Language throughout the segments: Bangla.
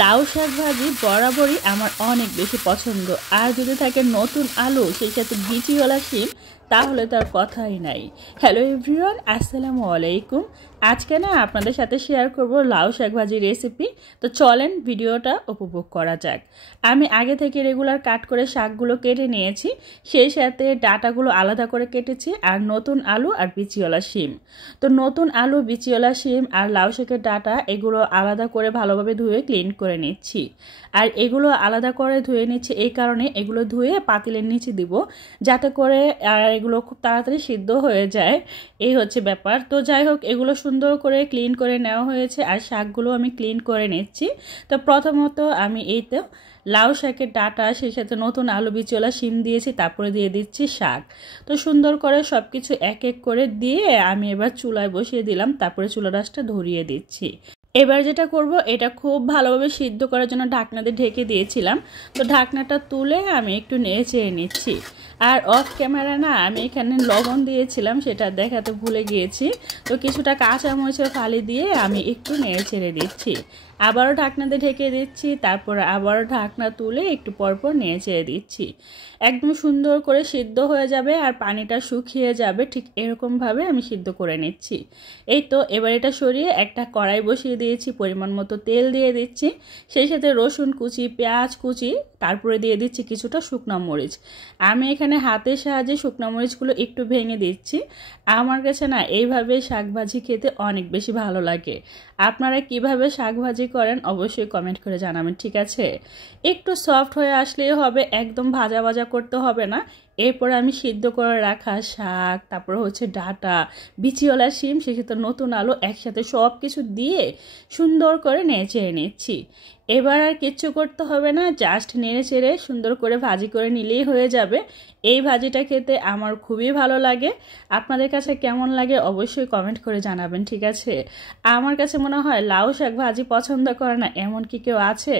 লাউ শাক ভাজি বরাবরই আমার অনেক বেশি পছন্দ। আর যদি থাকে নতুন আলু, সেই সাথে বিচিওয়ালা শিম, তাহলে তার কথাই নাই। হ্যালো এভরিওয়ান, আসসালামু আলাইকুম। আজকে না আপনাদের সাথে শেয়ার করব লাউ শাক ভাজি রেসিপি। তো চলেন ভিডিওটা উপভোগ করা যাক। আমি আগে থেকে রেগুলার কাট করে শাকগুলো কেটে নিয়েছি, সেই সাথে ডাটাগুলো আলাদা করে কেটেছি, আর নতুন আলু আর বিচিওয়ালা শিম। তো নতুন আলু, বিচিওয়ালা শিম আর লাউ শাকের ডাটা এগুলো আলাদা করে ভালোভাবে ধুয়ে ক্লিন করে নিচ্ছি। আর এগুলো আলাদা করে ধুয়ে নিচ্ছি এই কারণে, এগুলো ধুয়ে পাতিলের নিচে দিব যাতে করে আর এগুলো খুব তাড়াতাড়ি সিদ্ধ হয়ে যায়। এই হচ্ছে ব্যাপার। তো যাই হোক, এগুলো সুন্দর করে ক্লিন করে নেওয়া হয়েছে আর শাকগুলো আমি ক্লিন করে নিচ্ছি। তো প্রথমত আমি এইতে লাউ শাকের ডাটা, সেই সাথে নতুন আলু, বিচিওয়ালা শিম দিয়েছি, তারপরে দিয়ে দিচ্ছি শাক। তো সুন্দর করে সব কিছু এক এক করে দিয়ে আমি এবার চুলায় বসিয়ে দিলাম, তারপরে চুলা রাসটা ধরিয়ে দিচ্ছি। এবার যেটা করব, এটা খুব ভালোভাবে সিদ্ধ করার জন্য ঢাকনা দিয়ে ঢেকে দিয়েছিলাম। তো ঢাকনাটা তুলে আমি একটু নেড়ে চেড়ে নিচ্ছি। আর অফ ক্যামেরা না আমি এখানে লবণ দিয়েছিলাম, সেটা দেখাতে ভুলে গিয়েছি। তো কিছুটা কাঁচামরিচের ফালি দিয়ে আমি একটু নেড়ে চেড়ে দিচ্ছি। আবারও ঢাকনা দিয়ে ঢেকে দিচ্ছি, তারপর আবারও ঢাকনা তুলে একটু পরপর নেড়ে চেড়ে দিচ্ছি। একদম সুন্দর করে সিদ্ধ হয়ে যাবে আর পানিটা শুকিয়ে যাবে, ঠিক এরকমভাবে আমি সিদ্ধ করে নিচ্ছি। এই তো এবার এটা সরিয়ে একটা কড়াই বসিয়ে দিয়েছি, পরিমাণ মতো তেল দিয়ে দিচ্ছি, সেই সাথে রসুন কুচি, পেঁয়াজ কুচি, তারপরে দিয়ে দিচ্ছি কিছুটা শুকনো মরিচ। আমি এখানে হাতের সাহায্যে শুকনো মরিচগুলো একটু ভেঙে দিচ্ছি। আমার কাছে না এইভাবে শাকভাজি খেতে অনেক বেশি ভালো লাগে। আপনারা কিভাবে শাকভাজি করেন অবশ্যই কমেন্ট করে জানাবেন, ঠিক আছে? একটু সফট হয়ে আসলেই হবে, একদম ভাজা ভাজা করতে হবে না। এরপরে আমি সিদ্ধ করে রাখা শাক, তারপরে হচ্ছে ডাটা, বিচিওয়ালা শিম, সেক্ষেত্রে নতুন আলু একসাথে সব কিছু দিয়ে সুন্দর করে নেড়ে চেড়ে নিচ্ছি। এবার আর কিচ্ছু করতে হবে না, জাস্ট নেড়ে চেড়ে সুন্দর করে ভাজি করে নিলেই হয়ে যাবে। এই ভাজিটা খেতে আমার খুবই ভালো লাগে। আপনাদের কাছে কেমন লাগে অবশ্যই কমেন্ট করে জানাবেন, ঠিক আছে? আমার কাছে মনে হয় লাউ শাক ভাজি পছন্দ করে না এমন কি কেউ আছে?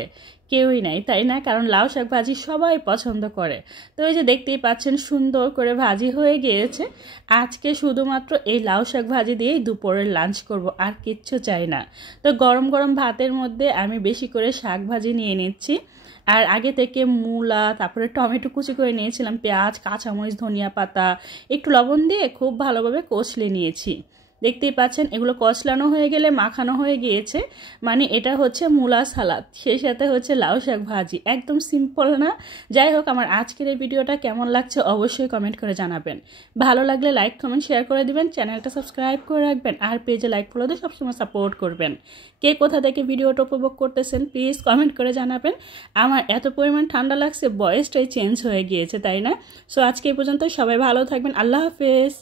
কেউই নাই, তাই না? কারণ লাউ শাক ভাজি সবাই পছন্দ করে। তো এই যে দেখতেই পাচ্ছেন সুন্দর করে ভাজি হয়ে গিয়েছে। আজকে শুধুমাত্র এই লাউ শাক ভাজি দিয়েই দুপুরের লাঞ্চ করব, আর কিচ্ছু চাই না। তো গরম গরম ভাতের মধ্যে আমি বেশি করে শাক ভাজি নিয়ে নিচ্ছি। আর আগে থেকে মূলা, তারপরে টমেটো কুচি করে নিয়েছিলাম, পেঁয়াজ, কাঁচামরিচ, ধনিয়া পাতা, একটু লবণ দিয়ে খুব ভালোভাবে কষলে নিয়েছি। দেখতেই পাচ্ছেন এগুলো কষলানো হয়ে গেলে মাখানো হয়ে গিয়েছে, মানে এটা হচ্ছে মূলা সালাদ, সেই সাথে হচ্ছে লাউ শাক ভাজি। একদম সিম্পল না? যাই হোক, আমার আজকের এই ভিডিওটা কেমন লাগছে অবশ্যই কমেন্ট করে জানাবেন। ভালো লাগলে লাইক, কমেন্ট, শেয়ার করে দিবেন, চ্যানেলটা সাবস্ক্রাইব করে রাখবেন, আর পেজে লাইক ফলো দিয়ে সবসময় সাপোর্ট করবেন। কে কোথা থেকে ভিডিওটা উপভোগ করতেছেন প্লিজ কমেন্ট করে জানাবেন। আমার এত পরিমাণ ঠান্ডা লাগছে, ভয়েসটাই চেঞ্জ হয়ে গিয়েছে, তাই না? সো আজকে এই পর্যন্ত, সবাই ভালো থাকবেন, আল্লাহ হাফেজ।